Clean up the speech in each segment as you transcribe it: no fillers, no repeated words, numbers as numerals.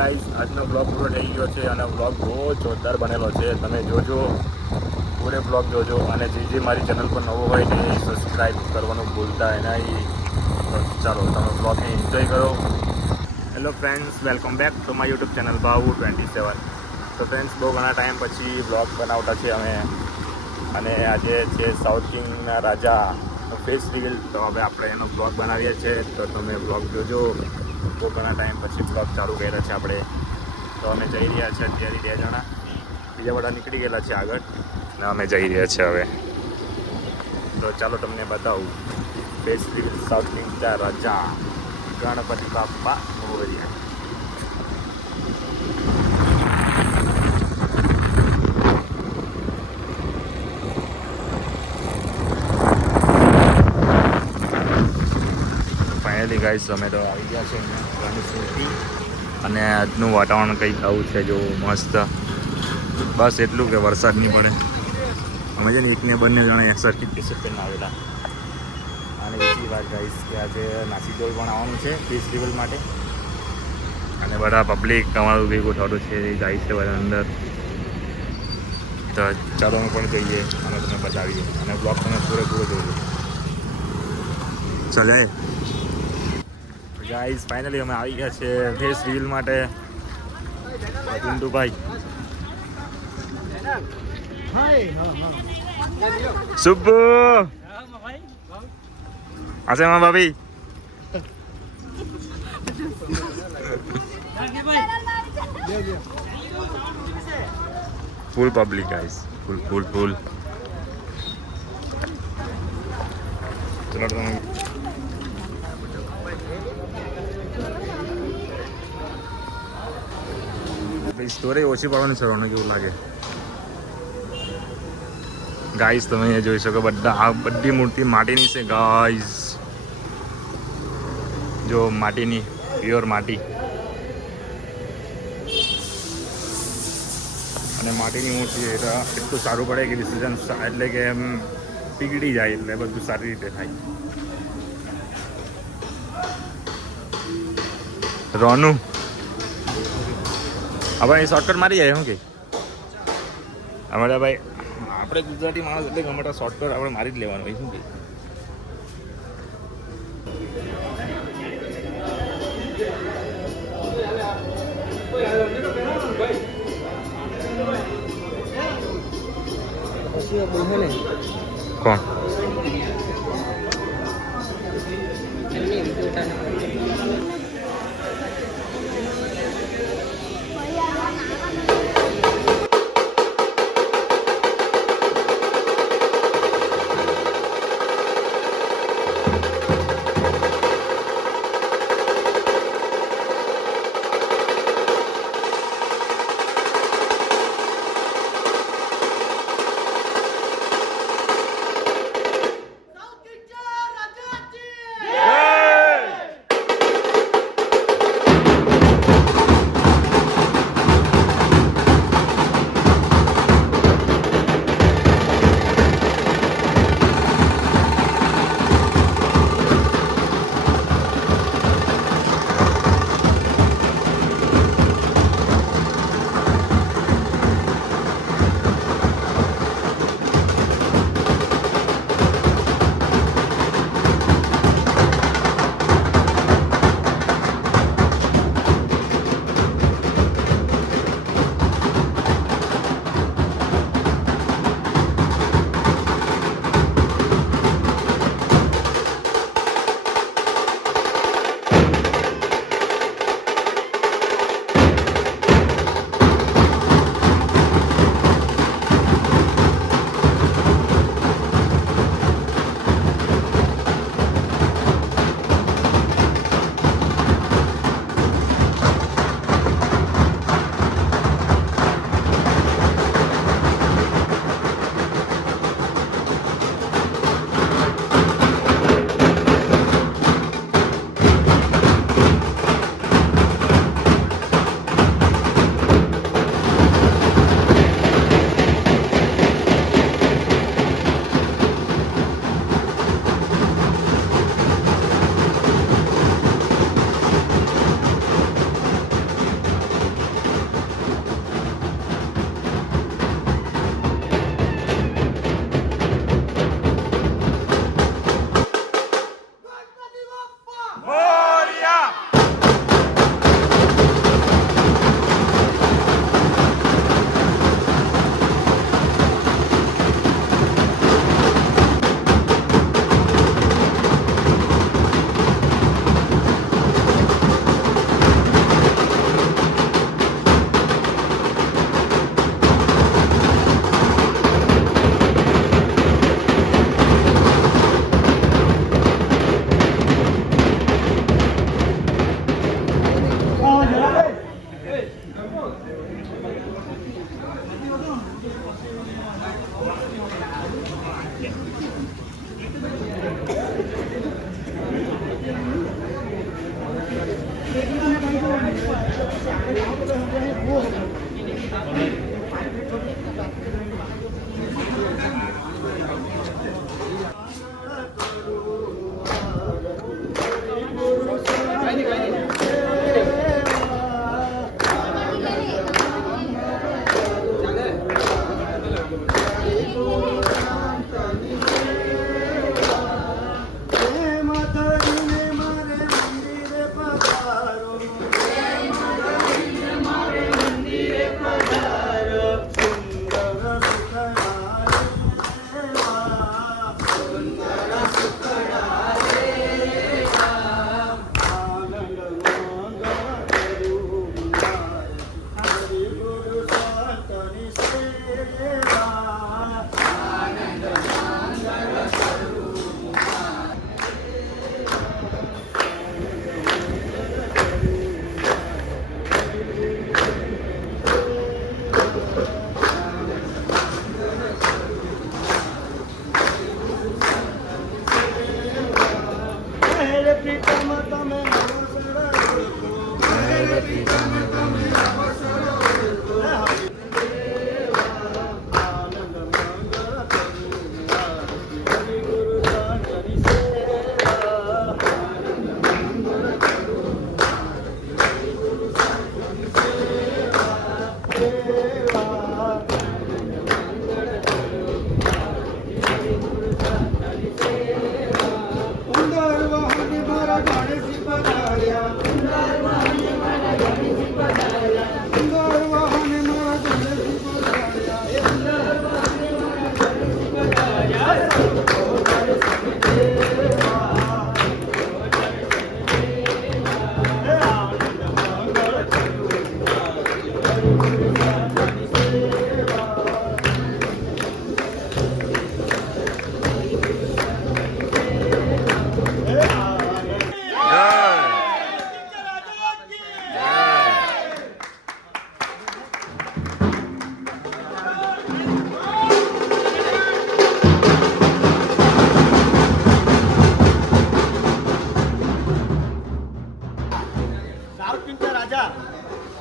Guys, આજનો blog પૂરો થઈ ગયો છે અને બ્લોગ બહુ જોરદાર બનેલો છે. તમે જોજો, પૂરે બ્લોગ જોજો. અને જે મારી ચેનલ પર નવો હોય તે સબસ્ક્રાઈબ કરવાનું ભૂલતા નહીં. ચાલો તમે બ્લોગને એન્જોય કરો. Hello friends, welcome back to my YouTube channel ભાવુ27. તો ફ્રેન્ડ્સ, બહુ ઘણા ટાઈમ પછી બ્લોગ બનાવતા છે અમે. અને આજે છે સાઉથ કિંગના રાજા ફેસ રિવીલ. તો હવે આપણે એનો બ્લોગ બનાવીએ છીએ, તો તમે બ્લોગ જોજો. બહુ ઘણા ટાઈમ પછી બ્લોગ ચાલુ કર્યા છે આપણે. તો અમે જઈ રહ્યા છીએ અત્યારે 2 જણા, બીજા બધા નીકળી ગયેલા છે આગળ, ને અમે જઈ રહ્યા છીએ હવે. તો ચાલો તમને બતાવું ફેસ રિવીલ સાઉથ કિંગના રાજા ગણપતિ બાપ્પા મોરયા. ફાઇનલી ગાઈસ, અમે તો આવી ગયા છે અહીંયા ગણેશ મૂર્તિ. અને આજનું વાતાવરણ કંઈક આવું છે જો મસ્ત. બસ એટલું કે વરસાદ નહીં પડે. અમે છે ને એકને બંને જણા સરખી ટી શર્ટ પહેરીને આવેલા. અને બીજી વાત ગાઈસ કે આજે નાસી દોલ પણ આવવાનું છે ફેસ રિવીલ માટે. અને બધા પબ્લિક તમારું ભેગું થતું છે, જાય છે બધા અંદર. તો ચાલો અમે પણ જઈએ અને તમને બતાવીએ. અને બ્લોગ તમે પૂરેપૂરો જોજો. ચાલે ગાઈસ, ફાઇનલી અમે આવી ગયા છે ફેસ રિવીલ માટે. પિન્ટુભાઈ સુબ્બુ આસેમાં ભાભી ફૂલ પબ્લિક ગાઈસ, ફૂલ ચલો તમે સ્ટોરી ઓછી પડવાની છે રોનક એવું લાગે. ગાઈસ, તમે જોઈ શકો આ બધી મૂર્તિ માટીની છે ગાઈસ. જો માટીની, પ્યોર માટી. અને માટીની મૂર્તિ એટલે એટલું સારું પડે કે વિસર્જન એટલે કે એમ પીગળી જાય, એટલે બધું સારી રીતે થાય. રોનું હવે અહીં શોર્ટકટ મારી જાય શું કે અમારા ભાઈ, આપણે ગુજરાતી માણસ એટલે ગમે શોર્ટકટ આપણે મારી જ લેવાનું હોય શું કે. કોણ પ્રીતમ તમે નવો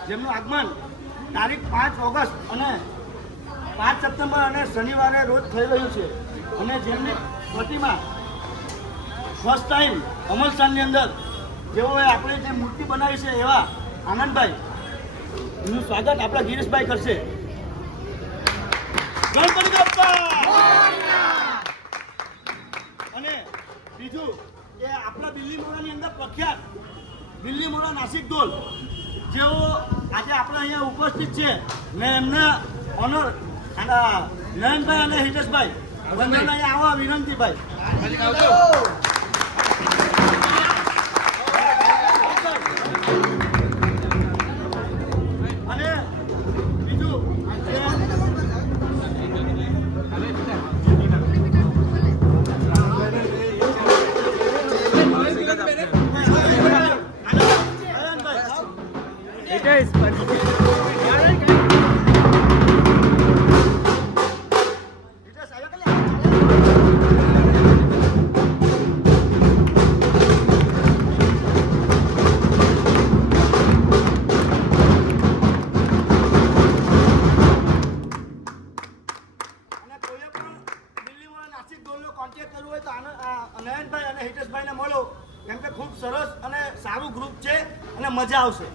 જેમનું આગમન તારીખ 5 ઓગસ્ટ અને 5 સપ્ટેમ્બર અને શનિવારે રોજ થઈ રહ્યું છે અને જેમની પ્રતિમા ફર્સ્ટ ટાઈમ અમલસાડની અંદર જેઓએ આપણે જે મૂર્તિ બનાવી છે એવા આનંદભાઈ એનું સ્વાગત આપણા ગિરીશભાઈ કરશે. ગણપતિ બાપ્પા. અને બીજું કે આપણા બિલ્લીમોરાની અંદર પ્રખ્યાત બિલ્લીમોરા નાસિક ઢોલ જેઓ આજે આપણે અહીંયા ઉપસ્થિત છે ને એમના ઓનર નયનભાઈ અને હિતેશભાઈ બંને અહીંયા આવવા વિનંતી ભાઈ. અને બીજું કોન્ટેક્ટ કરવું હોય તો નયનભાઈ અને હિતેશભાઈને મળો કેમ કે ખૂબ સરસ અને સારું ગ્રુપ છે અને મજા આવશે.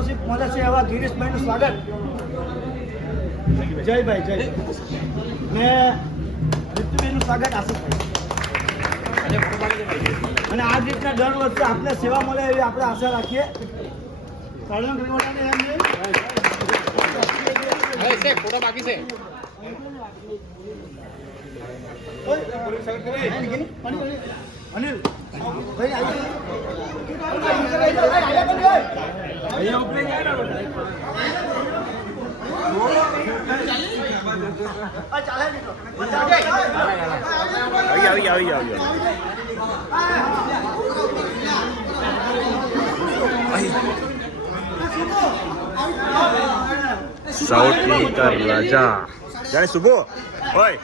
સ્પોન્સરશિપ મળે છે એવા ગિરીશભાઈનું સ્વાગત. જયભાઈ જય ને ઋતુભાઈનું સ્વાગત આશીષભાઈ. અને આ જ રીતના દર વર્ષે આપણે સેવા મળે એવી આપણે આશા રાખીએ. તાળીઓ ગણવાના એમ છે. ફોટો બાકી છે. અનિલ ભાઈ આવી સાઉથ ની રાજા જાણે શુભો હોય